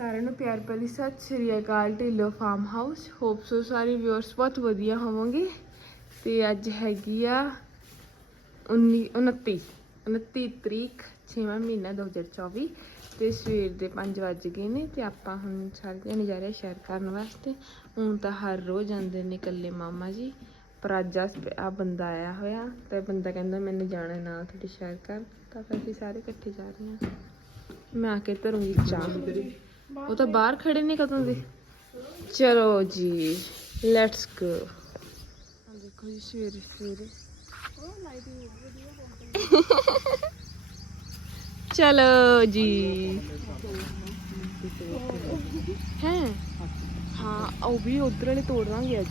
ਸਾਰਿਆਂ ਨੂੰ ਪਿਆਰ ਭਰੀ Sat Sri Akal Dhillon farm house hope so ਸਾਰੇ ਵਿਊਅਰਸ ਬਹੁਤ ਵਧੀਆ ਹੋਵੋਗੇ। ਤੇ ਅੱਜ ਹੈਗੀ ਆ 19 29 29 ਤਰੀਕ 6ਵਾਂ ਮਹੀਨਾ 2024 ਤੇ ਸਵੇਰ ਦੇ 5 ਵੱਜ ਗਏ ਨੇ ਤੇ ਆਪਾਂ ਹੁਣ ਸਾਰੇ ਜਣੇ ਜਾ ਰਹੇ ਸ਼ੇਅਰ ਕਰਨ ਵਾਸਤੇ। ਹੁਣ ਤਾਂ ਹਰ ਰੋਜ਼ ਆਉਂਦੇ ਨੇ ਇਕੱਲੇ ਮਾਮਾ ਜੀ, ਪਰ ਅੱਜ ਆ ਬੰਦਾ ਆਇਆ ਹੋਇਆ ਤੇ ਬੰਦਾ ਕਹਿੰਦਾ ਮੈਨੂੰ ਜਾਣਾ ਨਾਲ ਤੁਹਾਡੀ ਸ਼ੇਅਰ ਕਰ ਤਾਂ ਫਿਰ ਅਸੀਂ ਸਾਰੇ ਇਕੱਠੇ ਜਾ ਰਹੇ ਹਾਂ। ਮੈਂ ਆ ਕੇ ਧਰੂੰਗੀ ਚਾਹ। ਉਹ ਤਾਂ ਬਾਹਰ ਖੜੇ ਨੇ ਕਦੋਂ ਦੇ ਚਲੋ ਜੀ ਲੈਟਸ ਗੋ ਦੇਖੋ ਜੀ ਸਵੇਰੇ ਸਵੇਰੇ ਚਲੋ ਜੀ ਹੈ ਹਾਂ ਉਹ ਵੀ ਉਧਰ ਵਾਲੇ ਤੋੜ ਲਾਂਗੇ ਅੱਜ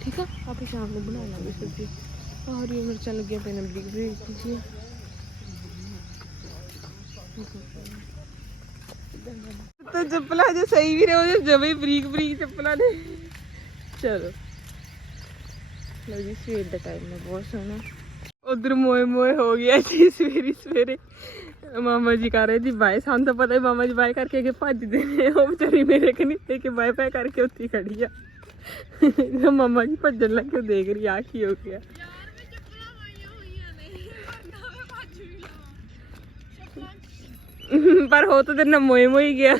ਠੀਕ ਆ ਆਪੇ ਸ਼ਾਮ ਨੂੰ ਬਣਾ ਲਾਂਗੇ ਸਬਜ਼ੀ ਆਹ ਹਰੀ ਮਿਰਚਾਂ ਲੱਗੀਆਂ ਪਈਆਂ ਨੇ ਬਰੀਕ ਬਰੀਕ ਜੀ ਤਾਂ ਚੱਪਲਾਂ ਜੇ ਸਹੀ ਵੀ ਰਹੋ ਜੇ ਜਮੇ ਬਰੀਕ ਬਰੀਕ ਚੱਪਲਾਂ ਨੇ। ਚਲੋ। ਲਓ ਜੀ, ਸਵੇਰ ਦਾ ਟਾਈਮ ਹੈ, ਬਹੁਤ ਸੋਹਣਾ। ਉਧਰ ਮੋਏ ਮੋਏ ਹੋ ਗਿਆ ਜੀ, ਸਵੇਰੀ ਸਵੇਰੇ। ਮਾਮਾ ਜੀ ਕਰ ਰਹੇ ਜੀ ਬਾਏ। ਸਾਨੂੰ ਤਾਂ ਪਤਾ ਹੀ ਮਾਮਾ ਜੀ ਬਾਏ ਕਰਕੇ ਕਿ ਭੱਜਦੇ ਨੇ। ਉਹ ਵਿਚਾਰੀ ਮੇਰੇ ਕਨੀ ਤੇ ਕਿ ਬਾਏ ਬਾਏ ਕਰਕੇ ਉੱਥੇ ਖੜੀ ਆ। ਮਾਮਾ ਜੀ ਭੱਜਣ ਲੱਗੇ ਦੇਖ ਰਹੀ ਆ ਕੀ ਹੋ ਗਿਆ। ਪਰ ਹੋ ਤਾਂ ਤੇਰੇ ਨਾਲ ਮੋਏ ਮੋਏ ਗਿਆ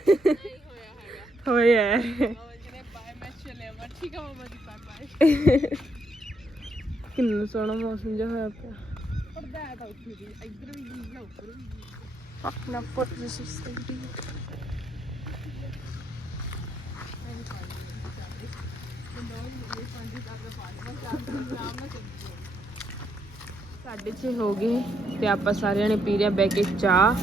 ਹੋਇਆ ਕਿੰਨਾ ਸੋਹਣਾ ਮੌਸਮ ਜਿਹਾ ਹੋਇਆ ਪਿਆ ਆਪਣਾ ਪੁੱਤ ਜਿਸ ਸਟੇਡੀ ਨੰਬਰ 5 ਦਾ ਪਾਣੀ ਮੈਂ ਚਾਹ ਆਰਾਮ ਨਾਲ ਚੱਲਦੀ 6:30 ਹੋ ਗਏ ਤੇ ਆਪਾਂ ਸਾਰਿਆਂ ਨੇ ਪੀ ਰਿਆ ਬੈ ਕੇ ਚਾਹ।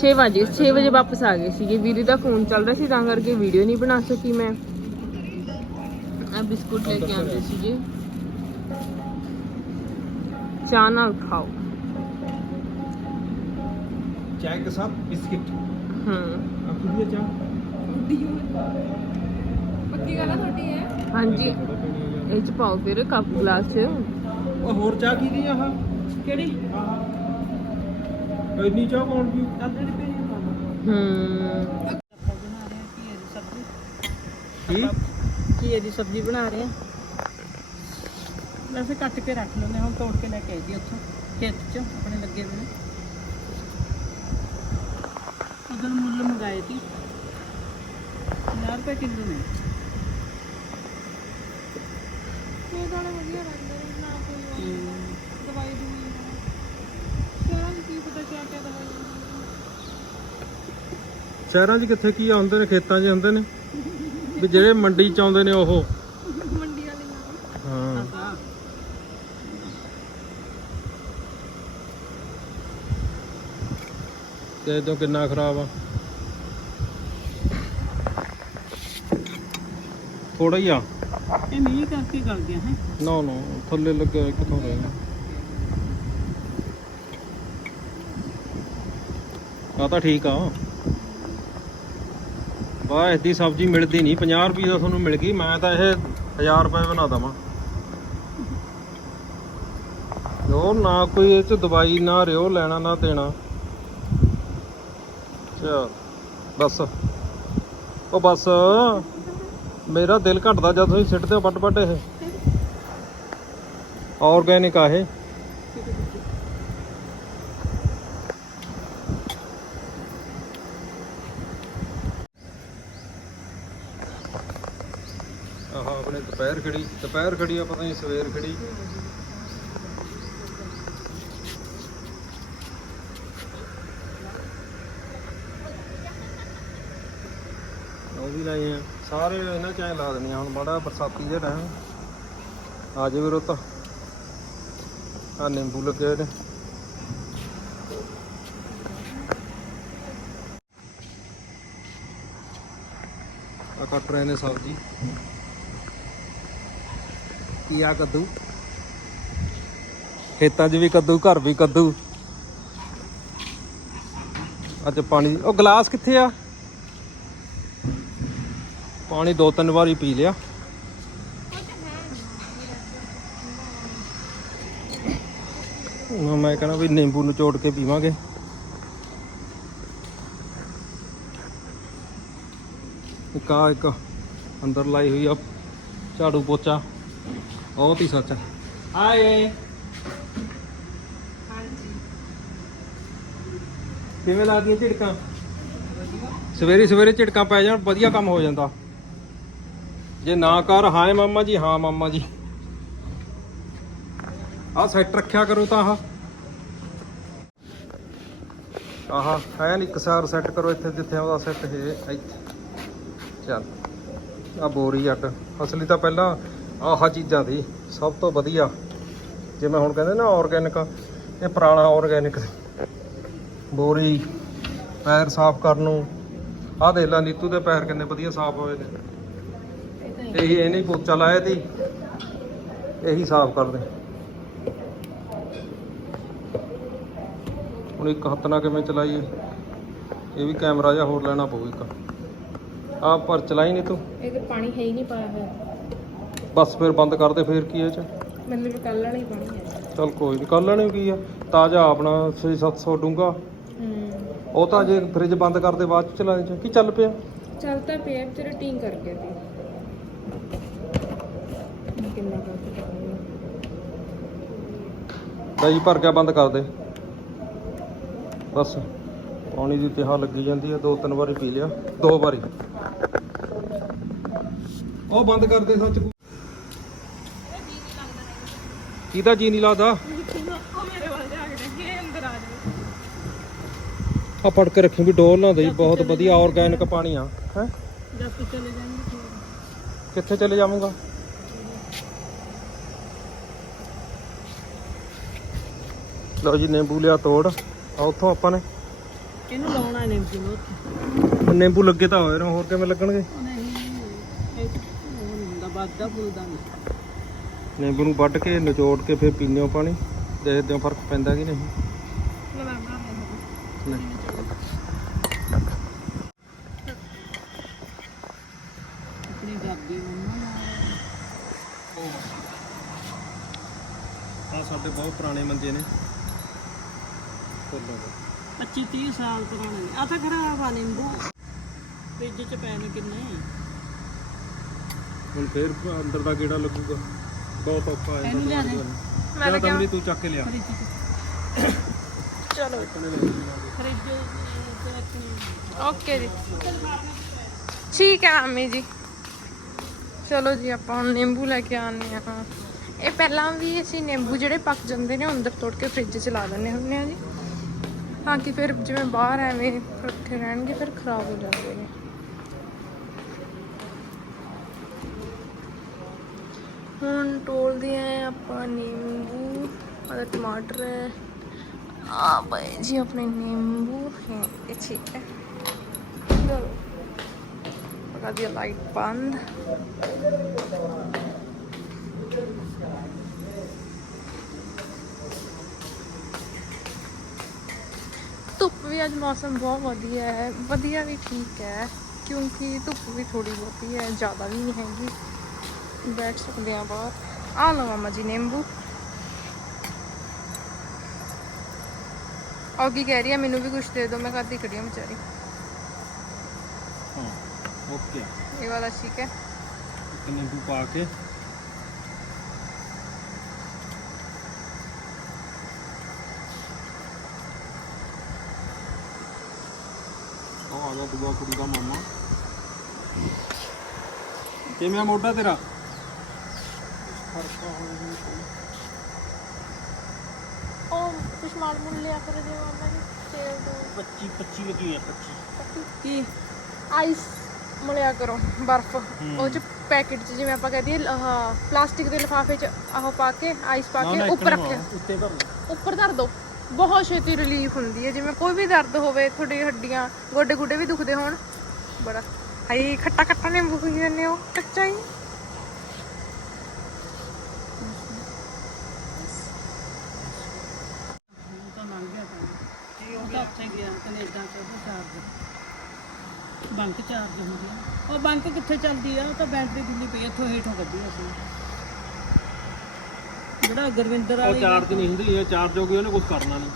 6 ਵਜੇ 6 ਵਜੇ ਵਾਪਸ ਆ ਗਏ ਸੀਗੇ। ਵੀਰੇ ਦਾ ਫੋਨ ਚੱਲਦਾ ਸੀ ਤਾਂ ਕਰਕੇ ਵੀਡੀਓ ਨਹੀਂ ਬਣਾ ਸਕੀ ਮੈਂ। ਆ ਬਿਸਕੁਟ ਲੈ ਕੇ ਆਂਦੇ ਸੀਗੇ। ਚਾਹ ਨਾਲ ਖਾਓ। ਚਾਹ ਕੇ ਸਾਥ ਬਿਸਕਟ। ਹਾਂ। ਆਪ ਵੀ ਚਾਹ? ਪੱਕੀ ਗੱਲ ਆ ਤੁਹਾਡੀ ਹੈ ਹਾਂਜੀ। ਇਹ ਚ ਪਾਓ ਫਿਰ ਕੱਪ ਗਲਾਸ ਚ। ਉਹ ਹੋਰ ਚਾਹ ਕੀ ਦੀ ਆਹ? ਕਿਹੜੀ? ਇੰਨੀ ਚਾਹ ਕੌਣ ਪੀ ਹੂੰ। ਕੀ? ਘੀਏ ਦੀ ਸਬਜ਼ੀ ਬਣਾ ਰਹੇ ਆ। ਵੈਸੇ ਕੱਟ ਕੇ ਰੱਖ ਲੈਂਦੇ ਹਾਂ, ਹੁਣ ਤੋੜ ਕੇ ਲੈ ਕੇ ਆਈ ਦੀ ਉੱਥੋਂ ਖੇਤ 'ਚ ਆਪਣੇ ਲੱਗੇ ਹੋਏ ਨੇ। ਉਦੋਂ ਮੁੱਲ ਮੰਗਾਏ ਸੀ। 50 ਰੁਪਏ ਕਿਲੋ ਨੇ। ਇਹ ਤਾਂ ਵਧੀਆ ਲੱਗਦਾ ਦਵਾਈ ਦੂਈ ਸ਼ਹਿਰਾਂ ਚ ਕੀ ਪਤਾ ਕਿਆ ਕਿਆ ਦਵਾਈ ਸ਼ਹਿਰਾਂ 'ਚ ਕਿੱਥੇ ਕੀ ਆਉਂਦੇ ਨੇ ਖੇਤਾਂ 'ਚ ਆਉਂਦੇ ਨੇ? ਵੀ ਜਿਹੜੇ ਮੰਡੀ 'ਚ ਆਉਂਦੇ ਨੇ ਉਹ। ਮੰਡੀ ਵਾਲੇ ਨਾਲ। ਹਾਂ। ਤੇ ਇਦੋਂ ਕਿੰਨਾ ਖਰਾਬ ਆ? ਥੋੜਾ ਹੀ ਆ ਇਹ ਮੀਂਹ ਕਰਕੇ ਗਲ ਗਿਆ ਹੈ। ਨਾ ਨਾ ਥੱਲੇ ਲੱਗਿਆ ਹੋਇਆ ਕਿੱਥੋਂ ਰਹਿ ਆ ਤਾਂ ਠੀਕ ਆ। ਵਾਹ ਇਸ ਦੀ ਸਬਜ਼ੀ ਮਿਲਦੀ ਨਹੀਂ। 50 ਰੁਪਏ ਦਾ ਤੁਹਾਨੂੰ ਮਿਲ ਗਈ। ਮੈਂ ਤਾਂ ਇਹ 1000 ਰੁਪਏ ਬਣਾ ਦਵਾਂ। ਉਹ ਨਾ ਕੋਈ ਇਹ ਚ ਦਵਾਈ ਨਾ ਰਿਓ ਲੈਣਾ ਨਾ ਦੇਣਾ। ਚਲ ਬਸ। ਉਹ ਬਸ। ਮੇਰਾ ਦਿਲ ਘਟਦਾ ਜਦ ਤੁਸੀਂ ਸਿੱਟਦੇ ਹੋ ਵੱਟ ਵੱਟ ਇਹ। ਆਰਗੈਨਿਕ ਆ ਇਹ। ਆਹ ਆਪਣੇ ਦੁਪਹਿਰ ਖੜੀ ਦੁਪਹਿਰ ਖੜੀ ਆ, ਪਤਾ ਨਹੀਂ ਸਵੇਰ ਖੜੀ ਉਹ ਵੀ ਲਾਏ ਆ ਸਾਰੇ ਇਹਨਾਂ ਚ ਐਂ ਲਾ ਦੇਣੀ ਹੁਣ ਬੜਾ ਬਰਸਾਤੀ ਜਿਹਾ ਟਾਈਮ ਆ ਜਾਵੇ ਰੁੱਤ ਆ ਨਿੰਬੂ ਲੱਗੇ ਨੇ। ਆ ਕੱਟ ਰਹੇ ਨੇ ਸਬਜ਼ੀ। ਕੀ ਆ ਕੱਦੂ? ਖੇਤਾਂ 'ਚ ਵੀ ਕੱਦੂ, ਘਰ ਵੀ ਕੱਦੂ। ਅੱਜ ਪਾਣੀ ਉਹ ਗਲਾਸ ਕਿੱਥੇ ਆ? ਪਾਣੀ ਦੋ ਤਿੰਨ ਵਾਰੀ ਪੀ ਲਿਆ। ਮੈਂ ਕਹਿੰਦਾ ਵੀ ਨਿੰਬੂ ਨਿਚੋੜ ਕੇ ਪੀਵਾਂਗੇ। ਇੱਕ ਆ ਇੱਕ ਅੰਦਰ ਲਾਈ ਹੋਈ ਆ ਝਾੜੂ ਪੋਚਾ ਉਹ ਤੀ ਸੱਚ ਹਾਏ। ਕਿਵੇਂ ਲੱਗਦੀਆਂ ਝਿੜਕਾਂ? ਸਵੇਰੇ ਸਵੇਰੇ ਝਿੜਕਾਂ ਪੈ ਜਾਣ ਵਧੀਆ ਕੰਮ ਹੋ ਜਾਂਦਾ। ਜੇ ਨਾ ਕਰ, ਹਾਏ ਮਾਮਾ ਜੀ, ਹਾਂ ਮਾਮਾ ਜੀ। ਆਹ ਸੈੱਟ ਰੱਖਿਆ ਕਰੋ ਤਾਂ ਆਹ। ਆਹ, ਹੈ ਨਹੀਂ ਕਸਾਰ ਸੈੱਟ ਕਰੋ ਇੱਥੇ ਜਿੱਥੇ ਉਹਦਾ ਸੈੱਟ ਹੈ ਇੱਥੇ। ਚੱਲ ਆ ਬੋਰੀ ਅੱਡ। ਅਸਲੀ ਤਾਂ ਪਹਿਲਾਂ ਆਹ ਚੀਜ਼ਾਂ ਦੀ ਸਭ ਤੋਂ ਵਧੀਆ। ਜਿਵੇਂ ਹੁਣ ਕਹਿੰਦੇ ਨਾ ਆਰਗੈਨਿਕ ਇਹ ਪੁਰਾਣਾ ਆਰਗੈਨਿਕ ਬੋਰੀ, ਪੈਰ ਸਾਫ਼ ਕਰਨ ਨੂੰ। ਆਹ ਦੇਖ ਲੈ ਨੀਤੂ ਦੇ ਪੈਰ ਕਿੰਨੇ ਵਧੀਆ ਸਾਫ਼ ਹੋਏ ਨੇ। ਇਹ ਇਹਨੇ ਪੋਚਾ ਲਾਇਆ ਤੀ। ਇਹੀ ਸਾਫ਼ ਕਰਦੇ ਹੁਣ ਇੱਕ ਹੱਥ ਨਾਲ ਕਿਵੇਂ ਚਲਾਈਏ? ਇਹ ਵੀ ਕੈਮਰਾ ਜਿਹਾ ਹੋਰ ਲੈਣਾ ਪਊ ਇੱਕ। ਆਹ ਪਰ ਚਲਾਈ ਨਹੀਂ ਤੂੰ? ਇਹ ਤੇ ਪਾਣੀ ਹੈ ਹੀ ਨਹੀਂ ਪਾਇਆ ਹੋਇਆ। ਬਸ ਫਿਰ ਬੰਦ ਕਰ ਦੇ ਫਿਰ ਕੀ ਇਹ ਚ? ਮਤਲਬ ਕੱਲ ਵਾਲਾ ਹੀ ਪਾਣੀ ਹੈ। ਚਲ ਕੋਈ ਨਹੀਂ ਕੱਲ ਲੈਣੇ ਕੀ ਆ? ਤਾਜ਼ਾ ਆਪਣਾ 6-700 ਡੂੰਗਾ ਹੂੰ। ਉਹ ਤਾਂ ਜੇ ਫ੍ਰਿਜ ਬੰਦ ਕਰਦੇ ਬਾਅਦ ਚ ਚਲਾਣੇ ਚ। ਕੀ ਚੱਲ ਪਿਆ? ਚੱਲ ਤਾਂ ਪਿਆ ਤੇ ਰੂਟੀਨ ਕਰ ਗਿਆ ਤੇ ਕਿੰਨਾ ਕਰ ਦਹੀਂ ਭਰ ਗਿਆ ਬੰਦ ਕਰ ਦੇ। ਬਸ ਪਾਣੀ ਦੀ ਤਿਹਾ ਲੱਗੀ ਜਾਂਦੀ ਹੈ ਦੋ ਤਿੰਨ ਵਾਰੀ ਪੀ ਲਿਆ ਦੋ ਵਾਰੀ। ਉਹ ਬੰਦ ਕਰ ਦੇ ਸੱਚ। ਕਿਹਦਾ ਜੀ ਨਹੀਂ ਲੱਗਦਾ? ਜਾ ਆ ਫੜ ਕੇ ਰੱਖੀ ਵੀ ਡੋਲ ਨਾ ਦੇਈ ਬਹੁਤ ਵਧੀਆ ਆਰਗੈਨਿਕ ਪਾਣੀ ਆ। ਹੈ। ਕਿੱਥੇ ਚਲੇ ਜਾਵਾਂਗਾ? ਲਓ ਜੀ ਨਿੰਬੂ ਲਿਆ ਤੋੜ। ਆ ਉੱਥੋਂ ਆਪਾਂ ਨੇ। ਇਹਨੂੰ ਲਾਉਣਾ ਕਿਲੋ ਉੱਥੇ? ਨਿੰਬੂ ਲੱਗੇ ਤਾਂ ਹੋਏ ਨੇ ਹੋਰ ਕਿਵੇਂ ਲੱਗਣਗੇ? ਉਹ ਨਹੀਂ ਇਹ ਉਹ ਨਹੀਂ ਹੁੰਦਾ ਵੱਧਦਾ ਫੁੱਲਦਾ ਨਹੀਂ। ਨਿੰਬੂ ਨੂੰ ਵੱਢ ਕੇ ਨਿਚੋੜ ਕੇ ਫਿਰ ਪੀਂਦੇ ਹੋ ਪਾਣੀ। ਦੇਖਦੇ ਹੋ ਫ਼ਰਕ ਪੈਂਦਾ ਕਿ ਨਹੀਂ। ਆਪਣੀ ਮੰਮਾ ਸਾਡੇ ਬਹੁਤ ਪੁਰਾਣੇ ਮੰਜੇ ਨੇ। 25 30 ਸਾਲ ਪੁਰਾਣੇ ਨੇ। ਆ ਤਾਂ ਖਰਾਬ ਆ ਨਿੰਬੂ। ਫ੍ਰਿਜ ਚ ਪੈ ਨੇ ਕਿੰਨੇ ਹੁਣ ਫੇਰ ਅੰਦਰ ਦਾ ਗੇੜਾ ਲੱਗੂਗਾ। ਬਹੁਤ ਔਖਾ ਆ ਇਹਨੂੰ ਲਿਆ ਦੇ। ਮੈਂ ਤਾਂ ਜਾਂਦਾ ਤੂੰ ਚੱਕ ਕੇ ਲਿਆ। ਫ੍ਰਿਜ ਚ। ਚਲੋ। ਫ੍ਰਿਜ ਚ ਰੱਖਣੀ ਓਕੇ ਜੀ। ਠੀਕ ਹੈ ਮੰਮੀ ਜੀ। ਚਲੋ ਜੀ ਆਪਾਂ ਹੁਣ ਨਿੰਬੂ ਲੈ ਕੇ ਆਉਂਦੇ ਆ ਇਹ ਪਹਿਲਾਂ ਵੀ ਅਸੀਂ ਨਿੰਬੂ ਜਿਹੜੇ ਪੱਕ ਜਾਂਦੇ ਨੇ ਅੰਦਰ ਤੋੜ ਕੇ ਫ੍ਰਿਜ 'ਚ ਲਾ ਦਿੰਦੇ ਹੁੰਦੇ ਆ ਜੀ। हाँ कि फिर जो मैं बाहर है रहन के फिर खराब हो जाते हैं हूँ टोल दिए हैं अपना नींबू अगर टमाटर है। आप जी अपने नींबू हैं ठीक है। पका दिया लाइट बंद। ਵੀ ਅੱਜ ਮੌਸਮ ਬਹੁਤ ਵਧੀਆ ਹੈ। ਵਧੀਆ ਵੀ ਠੀਕ ਹੈ ਕਿਉਂਕਿ ਧੁੱਪ ਵੀ ਥੋੜੀ ਬਹੁਤੀ ਹੈ ਜ਼ਿਆਦਾ ਵੀ ਨਹੀਂ ਹੈਗੀ। ਬੈਠ ਸਕਦੇ ਆ ਬਾਹਰ। ਆ ਲਓ ਮਾਮਾ ਜੀ ਨਿੰਬੂ। ਕੀ ਕਹਿ ਰਹੀ ਹੈ? ਮੈਨੂੰ ਵੀ ਕੁਝ ਦੇ ਦਿਓ ਮੈਂ ਕਰਦੀ ਖੜੀ ਹਾਂ ਵਿਚਾਰੀ। ਓਕੇ ਇਹ ਵਾਲਾ ਠੀਕ ਹੈ। ਇੱਕ ਨਿੰਬੂ ਪਾ ਕੇ ਗਿਆ ਦੂਆ ਕੁੜੀ ਦਾ ਮਾਮਾ। ਕਿਵੇਂ ਆ ਮੋਢਾ ਤੇਰਾ? ਉਹ ਕੁਛ ਮਾਲ ਮੁੱਲ ਲਿਆ ਕਰ ਦੇ ਮਾਮਾ ਜੀ ਤੇਲ ਦੋ। 25 25 ਲੱਗੀ ਆ 25 ਕੀ? ਆਈਸ ਮਲਿਆ ਕਰੋ ਬਰਫ਼। ਉਹ ਚ ਪੈਕੇਟ ਚ ਜਿਵੇਂ ਆਪਾਂ ਕਹਦੇ ਆਹ ਪਲਾਸਟਿਕ ਦੇ ਲਿਫਾਫੇ ਚ ਆਹ ਪਾ ਕੇ ਆਈਸ ਪਾ ਕੇ ਉੱਪਰ ਰੱਖਿਆ। ਉੱਤੇ ਧਰ ਲੈ ਉੱਪਰ ਧਰ ਦੋ। ਬਹੁਤ ਛੇਤੀ ਰਿਲੀਫ ਹੁੰਦੀ ਹੈ। ਜਿਵੇਂ ਕੋਈ ਵੀ ਦਰਦ ਹੋਵੇ ਤੁਹਾਡੀ ਹੱਡੀਆਂ ਗੋਡੇ ਗੁੱਡੇ ਵੀ ਦੁਖਦੇ ਹੋਣ। ਬੜਾ ਹਾਈ ਖੱਟਾ ਖੱਟਾ ਨਿੰਬੂ ਪੀ ਜਾਂਦੇ ਹੋ ਕੱਚਾ ਹੀ। ਬੰਕ ਚਾਰਜ ਹੁੰਦੀ ਆ ਉਹ ਬੰਕ ਕਿੱਥੇ ਚੱਲਦੀ ਆ? ਉਹ ਤਾਂ ਬੈਟਰੀ ਦਿੱਲੀ ਪਈ ਇੱਥੋਂ ਹੇਠੋਂ ਕੱਢੀ ਅਸੀਂ। ਜਿਹੜਾ ਗੁਰਵਿੰਦਰ ਉਹ ਵਾਲੀ ਚਾਰਜ ਨਹੀਂ ਹੁੰਦੀ ਇਹ ਚਾਰਜ ਹੋ ਗਈ ਉਹਨੇ ਕੁਝ ਕਰਨਾ ਨਹੀਂ।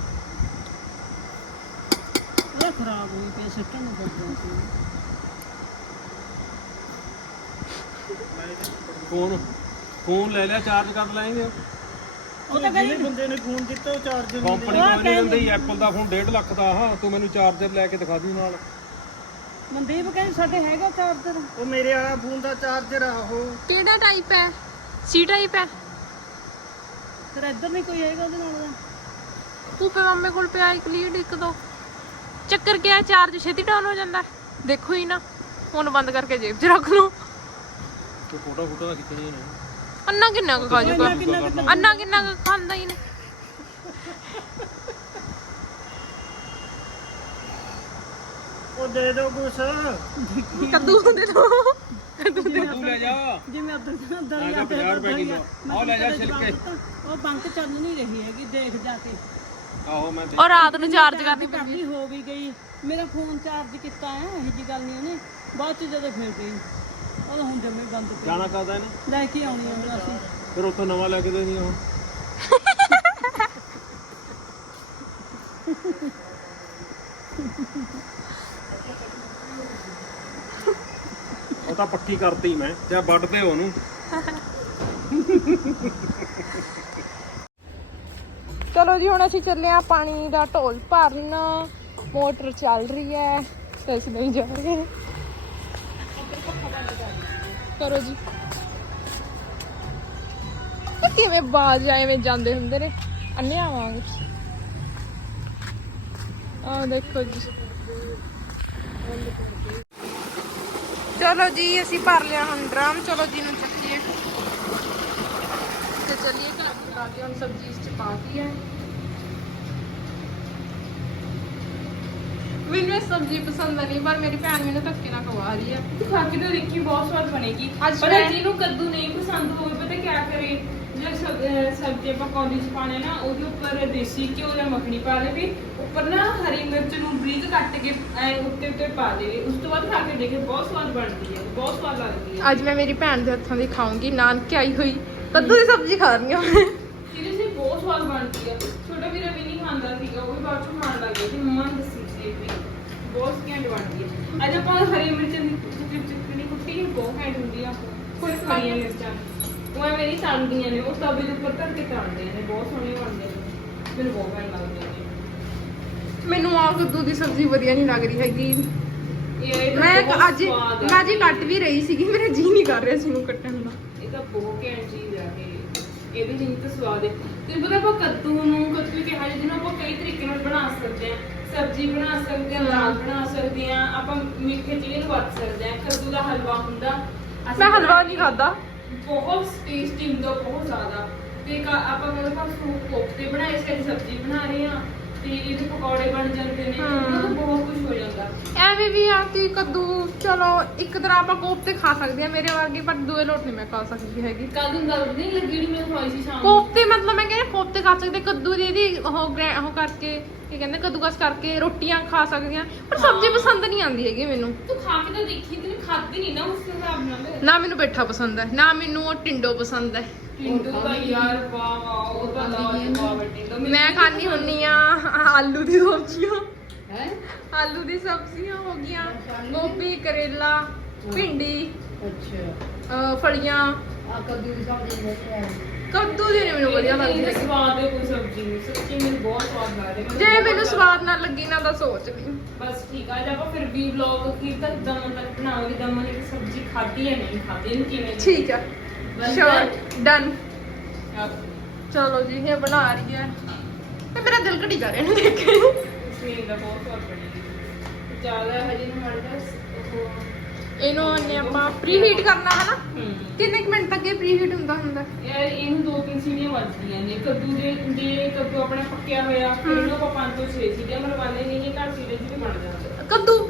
ਉਹ ਖਰਾਬ ਹੋਈ ਪਈ ਸਿੱਟਣ ਨੂੰ ਫਿਰਦਾ ਸੀ ਫੋਨ ਫੋਨ ਲੈ ਲਿਆ ਚਾਰਜ ਕਰ ਲਾਏਗੇ। ਉਹ ਤਾਂ ਕਹਿੰਦੇ ਬੰਦੇ ਨੇ ਫੋਨ ਕੀਤਾ ਉਹ ਚਾਰਜਰ ਕੰਪਨੀ ਕੋਈ ਨਹੀਂ ਦਿੰਦੀ ਐਪਲ ਦਾ ਫੋਨ 1.5 ਲੱਖ ਦਾ ਆਹ ਤੂੰ ਮੈਨੂੰ ਚਾਰਜਰ ਲੈ ਕੇ ਦਿਖਾ ਦੀ ਨਾਲ। ਮਨਦੀਪ ਕਹਿੰਦੇ ਸਾਡੇ ਹੈਗਾ ਚਾਰਜਰ। ਉਹ ਮੇਰੇ ਵਾਲਾ ਫੋਨ ਦਾ ਚਾਰਜਰ ਆ ਉਹ। ਕਿਹੜਾ ਟਾਈਪ ਹੈ? ਸੀ ਟਾਈਪ ਹੈ? ਫਿਰ ਇੱਧਰ ਨਹੀਂ ਕੋਈ ਹੈਗਾ ਉਹਦੇ ਨਾਲ ਦਾ। ਪੂਪੇ ਮੰਮੇ ਕੋਲ ਪਿਆ ਇੱਕ ਲੀਡ ਇੱਕ ਦੋ। ਚੱਕਰ ਗਿਆ ਚਾਰਜ ਛੇਤੀ ਡਾਊਨ ਹੋ ਜਾਂਦਾ। ਦੇਖੋ ਹੀ ਨਾ ਫੋਨ ਬੰਦ ਕਰਕੇ ਜੇਬ 'ਚ ਰੱਖ ਲਓ। ਤੂੰ ਫੋਟੋ ਫੋਟੋ ਦਾ ਖਿੱਚਣੀਆਂ ਨੇ। ਅੰਨਾ ਕਿੰਨਾ ਕੁ ਖਾ ਜੂਗਾ ਅੰਨਾ ਕਿੰਨਾ ਕੁ ਖਾਂਦਾ ਹੀ ਨੇ। ਉਹ ਦੇ ਦਿਓ ਕੁਛ। ਕੱਦੂ ਦੇ ਦੋ। ਤੂੰ ਲੈ ਜਾ। ਜਿਵੇਂ ਉੱਧਰ ਉੱਧਰ ਆ ਜਾ 50 ਰੁਪਏ ਕਿਲੋ। ਆਹ ਲੈ ਜਾ ਛਿਲਕੇ। ਉਹ ਬੰਕ ਚੱਲ ਨਹੀਂ ਰਹੀ ਹੈਗੀ ਦੇਖ ਜਾ ਕੇ। ਆਹੋ ਮੈਂ ਔਰ ਰਾਤ ਨੂੰ ਚਾਰਜ ਕਰਨੀ ਕਾਫੀ ਹੋ ਵੀ ਗਈ। ਮੇਰਾ ਫੋਨ ਚਾਰਜ ਕੀਤਾ ਹੈ ਇਹ ਜੀ ਗੱਲ ਨਹੀਂ ਉਹਨੇ। ਬਾਅਦ ਚ ਜਦੋਂ ਫਿਰ ਗਈ। ਉਹ ਹੁਣ ਜਮੇ ਬੰਦ ਪਿਆ ਜਾਣਾ ਕਰਦਾ ਇਹਨੇ? ਲੈ ਕੇ ਆਉਣੀ ਆ ਹੁਣ ਅਸੀਂ। ਫਿਰ ਉੱਥੋਂ ਨਵਾਂ ਲੈ ਕੇ ਦੇਣੀ ਹੁਣ ਉਹ ਤਾਂ ਪੱਕੀ ਕਰਤੀ ਮੈਂ, ਜਾਂ ਵੱਢਦੇ ਉਹਨੂੰ। ਚਲੋ ਜੀ, ਹੁਣ ਅਸੀਂ ਚੱਲੇ ਆ ਪਾਣੀ ਦਾ ਢੋਲ ਭਰਨ। ਮੋਟਰ ਚੱਲ ਰਹੀ ਹੈ, ਤੇ ਅਸੀਂ ਨਹੀਂ ਜਾ ਰਹੇ। ਕਰੋ ਜੀ। ਇਹ ਕਿਵੇਂ ਬਾਜ ਐਵੇਂ ਜਾਂਦੇ ਹੁੰਦੇ ਨੇ। ਅੰਨੇ ਆਵਾਂਗੇ। ਆ ਦੇਖੋ ਜੀ। ਚਲੋ ਜੀ ਅਸੀਂ ਭਰ ਲਿਆ ਹੁਣ ਡਰਮ। ਚਲੋ ਜੀ ਨੂੰ ਚੱਕੀਏ। ਤੇ ਚਲਿਏ ਕਲੱਬ ਕਰਾ ਕੇ ਹੁਣ ਸਬਜ਼ੀ ਇਸ ਚ ਪਾਤੀ ਹੈ ਮੈਨੂੰ ਇਹ ਸਬਜ਼ੀ ਪਸੰਦ ਨਹੀਂ ਪਰ ਮੇਰੀ ਭੈਣ ਮੈਨੂੰ ਧੱਕੇ ਨਾਲ ਖਵਾ ਰਹੀ ਹੈ ਖਾ ਕੇ ਤਾਂ ਦੇਖੀ ਬਹੁਤ ਸਵਾਦ ਬਣੇਗੀ। ਅੱਜ ਮੈਂ- ਜਿਹਨੂੰ ਕੱਦੂ ਨਹੀਂ ਪਸੰਦ ਹੋਵੇ ਪਤਾ ਕੀ ਕਰੇ? ਜਿਹੜਾ ਸਬ- ਅਹ ਸਬਜ਼ੀ ਆਪਾਂ ਚ ਪਾਣੇ ਨਾ ਉਹਦੇ ਉੱਪਰ ਦੇਸੀ ਘਿਓ ਜਾਂ ਮੱਖਣੀ ਪਾ ਦੇਵੇ ਉੱਪਰ ਨਾ ਹਰੀ ਮਿਰਚ ਨੂੰ ਬਰੀਕ ਕੱਟ ਕੇ ਐ ਉੱਤੇ ਉੱਤੇ ਪਾ ਦੇਵੇ। ਉਸ ਤੋਂ ਬਾਅਦ ਖਾ ਕੇ ਦੇਖੇ ਬਹੁਤ ਸਵਾਦ ਬਣਦੀ ਹੈ ਬਹੁਤ ਸਵਾਦ ਲੱਗਦੀ ਹੈ। ਅੱਜ ਮੈਂ ਮੇਰੀ ਭੈਣ ਦੇ ਹੱਥਾਂ ਦੀ ਖਾਉਂਗੀ ਨਾਨਕੇ ਆਈ ਹੋਈ। ਕੱਦੂ ਦੀ ਸਬਜ਼ੀ ਖਾ ਰਹੀ ਹਾਂ ਸੀਰੀਅਸਲੀ ਬਹੁਤ ਸਵਾਦ ਬਣਦੀ ਹੈ। ਛੋਟਾ ਵੀਰਾ ਵੀ ਨਹੀਂ ਖਾਂਦਾ ਸੀਗਾ ਉਹ ਵੀ ਬਾਅਦ ਚੋਂ ਖਾਣ ਲੱਗ ਗਿਆ ਸੀ ਮੰਮਾ ਨੇ ਦੱਸੀ ਸੀ ਵੀ ਬਹੁਤ ਘੈਂਟ ਬਣਦੀ ਹੈ। ਅੱਜ ਆਪਾਂ ਹਰੀ ਮਿਰਚਾਂ ਦੀ ਚਿੱਟੀ ਚਿੱਟੀ ਕੁੱਟੀ ਬਹੁਤ ਘੈਂਟ ਹੁੰਦੀ ਆ ਕੋਈ ਹਰੀਆਂ ਮਿਰਚਾਂ। ਉਹ ਐਵੇਂ ਨਹੀਂ ਤਲਦੀਆਂ ਨੇ ਉਹ ਤਵੇ ਦੇ ਉੱਪਰ ਧਰ ਕੇ ਨੇ ਬਹੁਤ ਸੋਹਣੀਆਂ ਬਣਦੀਆਂ ਨੇ। ਮੈਨੂੰ ਬਹੁਤ ਘੈਂਟ ਲੱਗਦੀਆਂ ਨੇ। ਮੈਨੂੰ ਆ ਕੱਦੂ ਦੀ ਸਬਜ਼ੀ ਵਧੀਆ ਨਹੀਂ ਲੱਗ ਰਹੀ ਹੈਗੀ। ਇਹ ਮੈਂ ਅੱਜ ਆ। ਮੈਂ ਅੱਜ ਕੱਟ ਵੀ ਰਹੀ ਸੀਗੀ ਮੇਰਾ ਜੀ ਨਹੀਂ ਕਰ ਰਿਹਾ ਸੀ ਇਹਨੂੰ ਕੱਟਣ ਦਾ। ਇਹ ਤਾਂ ਬਹੁਤ ਘੈਂਟ ਚੀਜ਼ ਆ ਇਹ। ਇਹਦੇ ਜਿੰਨੀ ਤਾਂ ਸਵਾਦ ਹੈ। ਤੇ ਪਤਾ ਆਪਾਂ ਕੱਦੂ ਨੂੰ ਕੱਦੂ ਵੀ ਕਿਹਾ ਜਿਹਨੂੰ ਆਪਾਂ ਕਈ ਤਰੀਕੇ ਨਾਲ ਬਣਾ ਸਕਦੇ ਸਬਜ਼ੀ ਬਣਾ ਸਕਦੇ ਹਾਂ ਦਾਲ ਬਣਾ ਸਕਦੇ ਹਾਂ ਆਪਾਂ ਮਿੱਠੇ ਚ ਇਹਨੂੰ ਵਰਤ ਸਕਦੇ ਹਾਂ। ਕੱਦੂ ਦਾ ਹਲਵਾ ਹੁੰਦਾ। ਮੈਂ ਹਲਵਾ ਨਹੀਂ। ਖਾਦਾ ਬਹੁਤ ਟੇਸਟੀ ਹੁੰਦਾ ਬਹੁਤ ਜ਼ਿਆਦਾ। ਤੇ ਆਪਾਂ ਕਹਿੰਦੇ ਪਰ ਸੂਪ ਕੋਫਤੇ ਬਣਾਏ ਸੀ ਸਬਜ਼ੀ ਬਣਾ ਰਹੇ ਹਾਂ। ਤੇ ਇਹਦੇ ਪਕੌੜੇ ਬਣ ਜਾਂਦੇ ਨੇ। ਹਾਂ। ਉਹਨਾਂ ਦਾ ਬਹੁਤ ਕੁਝ ਹੋ ਜਾਂਦਾ। ਐਵੇਂ ਵੀ ਆ ਕਿ ਕੱਦੂ ਚਲੋ ਇੱਕ ਤਰ੍ਹਾਂ ਆਪਾਂ ਕੋਫਤੇ ਖਾ ਸਕਦੇ ਆ ਮੇਰੇ ਵਰਗੀ ਪਰ ਦੂਏ ਲੋਟ ਨਹੀਂ ਮੈਂ ਖਾ ਸਕਦੀ ਹੈਗੀ। ਕੱਲ ਨੂੰ ਗੱਲ ਨਹੀਂ ਲੱਗੀ ਜਿਹੜੀ ਮੈਂ ਖਵਾਈ ਸੀ ਸ਼ਾਮ ਨੂੰ। ਕੋਫਤੇ ਮਤਲਬ ਮੈਂ ਕਹਿੰਦੀ ਕੋਫਤੇ ਖਾ ਸਕਦੇ ਕੱਦੂ ਦੀ ਇਹਦੀ ਉਹ ਗ੍ਰੈ- ਉਹ ਕਰਕੇ ਕੀ ਕਹਿੰਦੇ ਕੱਦੂਕਸ ਕਰਕੇ ਰੋਟੀਆਂ ਖਾ ਸਕਦੇ ਆ ਪਰ ਸਬਜ਼ੀ। ਪਸੰਦ ਨਹੀਂ ਆਉਂਦੀ ਹੈਗੀ ਮੈਨੂੰ। ਤੂੰ ਖਾ ਕੇ ਤਾਂ ਦੇਖੀ ਤੈਨੂੰ ਖਾਦੀ ਨਹੀਂ ਨਾ ਉਸ ਹਿਸਾਬ ਨਾਲ। ਨਾ ਮੈਨੂੰ ਪੇਠਾ ਪਸੰਦ ਹੈ ਨਾ ਮੈਨੂੰ ਉਹ ਟਿੰਡੋ ਪਸੰਦ ਹੈ। ਟਿੰਡੂ ਦਾ ਯਾਰ ਵਾਹ ਵਾਹ ਉਹ ਤਾਂ ਲਾਜਵਾਬ ਹੈ ਮੈਨੂੰ ਮੈਂ ਖਾਣੀ ਹੁੰਨੀ ਆ ਆਲੂ ਦੀ ਸਬਜ਼ੀਆਂ। ਹੈ? ਆਲੂ ਦੀ ਸਬਜ਼ੀਆਂ ਹੋ ਗਈਆਂ ਗੋਭੀ ਕਰੇਲਾ ਭਿੰਡੀ ਅੱਛਾ। ਫਲੀਆਂ। ਆ ਕੱਦੂ ਦੀ ਸਬਜ਼ੀ ਲੈ ਕੇ ਆਏ ਕੱਦੂ ਦੀ ਨਹੀਂ ਮੈਨੂੰ ਵਧੀਆ ਲੱਗਦੀ। ਹੈਗੀ। ਸਵਾਦ ਹੈ ਕੋਈ ਸਬਜ਼ੀ ਨਹੀਂ। ਸੱਚੀ ਮੈਨੂੰ ਬਹੁਤ ਸਵਾਦ ਲੱਗਦੀ ਹੈ। ਜੇ ਮੈਨੂੰ ਸਵਾਦ ਨਾ ਲੱਗੀ ਨਾ ਤਾਂ ਸੋਚ ਲਈ ਬਸ ਠੀਕ ਆ ਅੱਜ ਆਪਾਂ ਫਿਰ ਵੀ ਵਲੌਗ ਕੀ ਤੱਕ ਦਮਨ ਤੱਕ ਬਣਾਵਾਂਗੇ। ਦਮਨ ਨੇ ਸਬਜ਼ੀ ਖਾਧੀ ਹੈ ਨਹੀਂ ਖਾਧੀ? ਇਹਨੂੰ ਕਿਵੇਂ ਠੀਕ ਹੈ ਡਨ ਆਹ, ਚਲੋ ਜੀ ਇਹ ਬਣਾ ਰਹੀ ਹੈ। ਤੇ ਮੇਰਾ ਦਿਲ ਘਟੀ ਜਾ ਰਿਹਾ ਇਹਨੂੰ ਦੇਖ ਕੇ। ਸਵੇਰ ਦਾ ਬਹੁਤ ਸਵਾਦ ਬਣੀ ਜ਼ਿਆਦਾ ਹਜੇ ਨੂੰ ਉਹ ਇਹਨੂੰ ਨੇ ਆਪਾਂ ਪ੍ਰੀ ਹੀਟ ਕਰਨਾ ਹੈ। ਨਾ ਕਿੰਨੇ ਕੁ ਮਿੰਟ ਤੱਕ ਇਹ ਪ੍ਰੀ ਹੀਟ ਹੁੰਦਾ ਹੁੰਦਾ? ਯਾਰ ਇਹਨੂੰ ਦੋ ਤਿੰਨ ਸੀੜੀਆਂ ਵੱਜਦੀਆਂ ਨੇ। ਕੱਦੂ ਦੇ ਜੇ ਕੱਦੂ ਆਪਣਾ ਪੱਕਿਆ ਹੋਇਆ ਫਿਰ ਇਹਨੂੰ ਆਪਾਂ ਪੰਜ ਤੋਂ ਛੇ ਸੀੜੀਆਂ ਮਰਵਾਉਂਦੇ ਨਹੀਂ ਇਹ ਘਰ ਚ ਵੀ ਬਣ ਜਾਂਦਾ।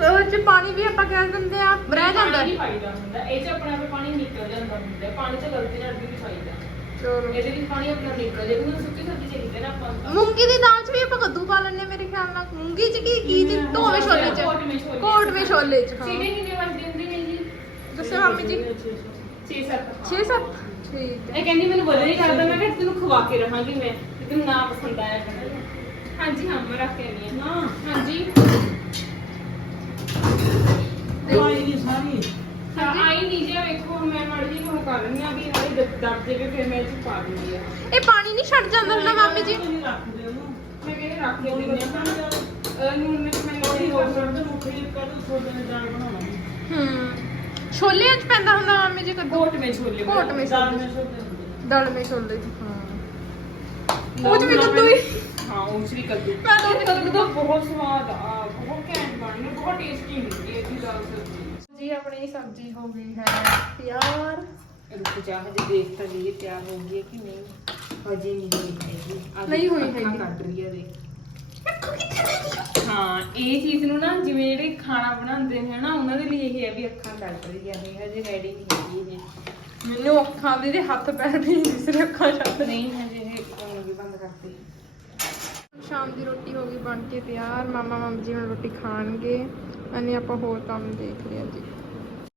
ਅਹ, ਚ ਪਾਣੀ ਵੀ ਆਪਾਂ ਕਹਿ ਦਿੰਦੇ ਆ ਰਹਿ ਜਾਂਦਾ। ਨਹੀਂ। ਪਾਈਦਾ ਹੁੰਦਾ ਇਹ ਚ ਆਪਣੇ ਆਪ ਪਾਣੀ ਨਿਕਲ ਜਾਂਦਾ ਹੁੰਦਾ ਪਾਣੀ ਚ ਗਲਤੀ ਨਾਲ ਵੀ ਪਾਈਦਾ। ਚਲੋ। ਇਹਦੇ ਵਿੱਚ ਪਾਣੀ ਆਪਣਾ ਨਿਕਲ ਜੇ ਉਹਨੂੰ ਸੁੱਕੀ ਸਬਜ਼ੀ ਚਾਹੀਦੀ ਨਾ ਆਪਾਂ। ਮੂੰਗੀ ਦੀ ਦਾਲ ਚ ਵੀ ਆਪਾਂ ਕੱਦੂ ਪਾ ਲੈਂਦੇ ਮੇਰੇ ਖਿਆਲ ਨਾਲ। ਮੂੰਗੀ ਚ ਕੀ ਕੀ ਚ ਢੋਵੇਂ ਛੋਲੇ ਚ। ਛੋਲੇ ਕੋਟਵੇਂ ਛੋਲੇ ਚ ਹਾਂ। ਸੀੜੇ ਕਿੰਨੇ ਵੱਜਦੇ ਹੁੰਦੇ ਨੇ ਜੀ। ਦੱਸੋ ਮੰਮੀ ਜੀ। 6-7 6 7 ਠੀਕ ਹੈ। ਇਹ ਕਹਿੰਦੀ ਮੈਨੂੰ ਬਦਲ ਨਹੀਂ ਕਰਦਾ ਮੈਂ ਕਿਹਾ ਤੈਨੂੰ ਖਵਾ ਕੇ ਰਹਾਂਗੀ ਮੈਂ। ਤੈਨੂੰ ਨਾ ਪਸੰਦ ਆਇਆ। ਹਾਂਜੀ ਹਾਂ ਮੈਂ ਰੱਖ ਕੇ ਆਈ ਹਾਂ। ਹਾਂਜੀ। ਦਵਾਈ ਇਹ ਚ ਪਾਣੀ ਨਹੀਂ ਛੱਡ ਜਾਂਦਾ ਹੁੰਦਾ ਮਾਮੀ ਜੀ। ਛੋਲੇ ਦੀ ਪੈਂਦਾ ਹੁੰਦਾ ਮਾਮੀ ਜੀ ਕੱਦੂ? ਕੋਟ ਮੇ ਛੋਲੇ ਘੋਟ ਮੇ ਦਾਲ ਛੋਲੇ। ਛੋਲੇ ਹੁੰਦੇ ਹਾਂ। ਉਹ ਚ ਕੱਦੂ ਹੀ। ਹਾਂ ਉਹ ਚ ਕੱਦੂ। ਮੈਂ ਤਾਂ ਕੱਦੂ। ਬਹੁਤ ਸਵਾਦ ਆ। ਬਹੁਤ ਟੇਸਟੀ ਹੁੰਦੀ ਹੈ ਇਹਦੀ ਦਾਲ ਸਬਜ਼ੀ। ਜੀ ਆਪਣੀ ਸਬਜ਼ੀ ਹੋ ਗਈ ਹੈ ਤਿਆਰ। ਰੁਕ ਜਾ ਹਜੇ ਦੇਖ ਤਾਂ ਲਈਏ ਤਿਆਰ ਹੋ ਗਈ ਹੈ ਕਿ ਨਹੀਂ। ਹਜੇ ਨਹੀਂ ਹੋਈ ਹੈਗੀ। ਆਹ ਨਹੀਂ ਹੋਈ ਅੱਖਾਂ ਹੈਗੀ। ਕੱਢ ਰਹੀ ਹੈ ਦੇਖ। ਹਾਂ ਇਹ ਚੀਜ਼ ਨੂੰ ਨਾ ਜਿਵੇਂ ਜਿਹੜੇ ਖਾਣਾ ਬਣਾਉਂਦੇ ਨੇ ਹਨਾ ਉਹਨਾਂ ਦੇ ਲਈ ਇਹ ਹੈ ਵੀ ਅੱਖਾਂ ਕੱਢ ਰਹੀ ਹੈ ਇਹ ਹਜੇ ਰੈਡੀ ਨਹੀਂ ਹੈਗੀ ਇਹ। ਮੈਨੂੰ ਅੱਖਾਂ ਦੇ ਹੱਥ ਪੈਰ ਵੀ ਨਹੀਂ ਦਿਸ ਰਹੇ ਅੱਖਾਂ ਛੱਡ ਨਹੀਂ ਹਜੇ ਇਹ ਹੋਣਗੇ ਬੰਦ ਕਰਤੇ ਸ਼ਾਮ ਦੀ ਰੋਟੀ ਹੋ ਗਈ, ਬਣ ਕੇ ਤਿਆਰ। ਮਾਮਾ, ਮਾਮੀ ਜੀ ਹੁਣ ਰੋਟੀ ਖਾਣਗੇ। ਅਨੇ ਆਪਾਂ ਹੋਰ ਕੰਮ ਦੇਖ ਲਿਆ ਜੀ।